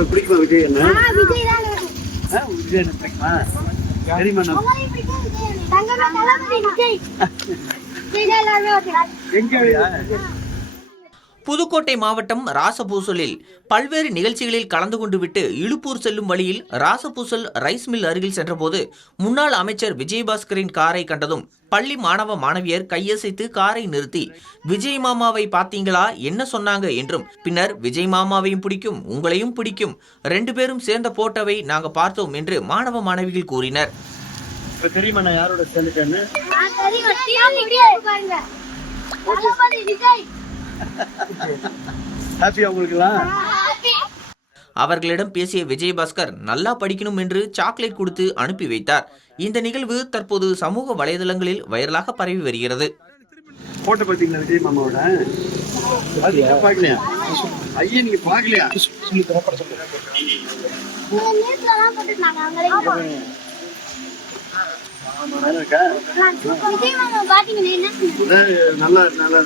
உங்களுக்கு பிடிக்குமா விஜய் என்ன? விஜய் என்ன பிடிக்குமா? தெரியுமா? புதுக்கோட்டை மாவட்டம் ராசபூசலில் பல்வேறு நிகழ்ச்சிகளில் கலந்து கொண்டு விட்டு இழுப்பூர் செல்லும் வழியில் ராசபூசல் ரைஸ் மில் அருகில் சென்றபோது முன்னாள் அமைச்சர் விஜயபாஸ்கரின் காரை கண்டதும் பள்ளி மாணவ மாணவியர் கையசைத்து காரை நிறுத்தி விஜய் மாமாவை பார்த்தீங்களா, என்ன சொன்னாங்க என்றும், பின்னர் விஜய் மாமாவையும் பிடிக்கும் உங்களையும் பிடிக்கும், 2 பேரும் சேர்ந்த போட்டோவை நாங்க பார்த்தோம் என்று மாணவ மாணவிகள் கூறினர். தெரியுமா நான் யாரோட சேர்ந்துட்டேன்னு? அவர்களிடம் பேசிய விஜயபாஸ்கர் நல்லா படிக்கணும் என்று சாக்லேட் கொடுத்து அனுப்பி வைத்தார். இந்த நிகழ்வு தற்போது சமூக வலைதளங்களில் வைரலாக பரவி வருகிறது. போட்டோ பாத்தீங்களா விஜய் மாமாவோட? பாக்கலையா? ஐயா நீங்க பாக்கலையா? நல்லா நல்லா